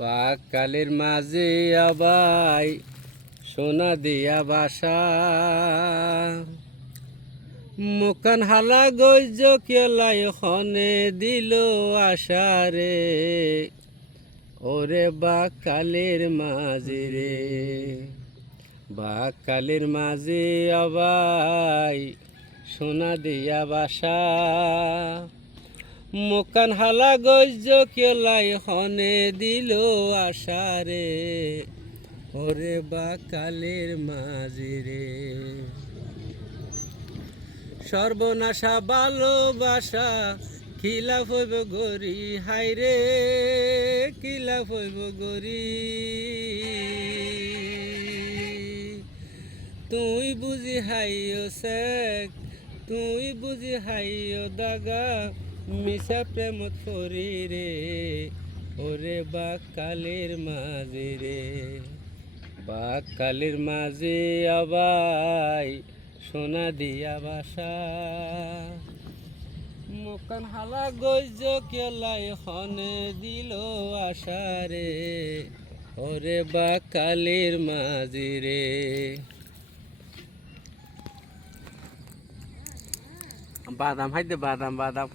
পাকালের মাঝে আবাই সোনা দিয়া বাসা। মুখান হালা গৈজ কেলাই খনে দিল আশারে ওরে বাকালের মাঝে রে। বাকালের মাঝে আবাই সোনা দিয়া বাসা। মুখান হালা গজ্জ কেলাই হনে দিল আশারে। ওরে বাকালের মাঝে রে। সর্বনাশা ভালোবাসা, খিলাফ হইব গরি হাইরে খিলাফ হইব গরি। তুই বুঝি হাইও শেখ, তুই বুঝি হাইও দাগা মিশা প্রেমত ফরি রে, ওরে বাকালের মাঝে রে। বাকালের মাঝে আবাই সোনা দিয়া বাসা। মুখান হালা গজ্জ কেলাই হনে দিল আশারে ওরে বাকালের মাঝে রে। বাদাম হাইতে বাদাম বাদাম।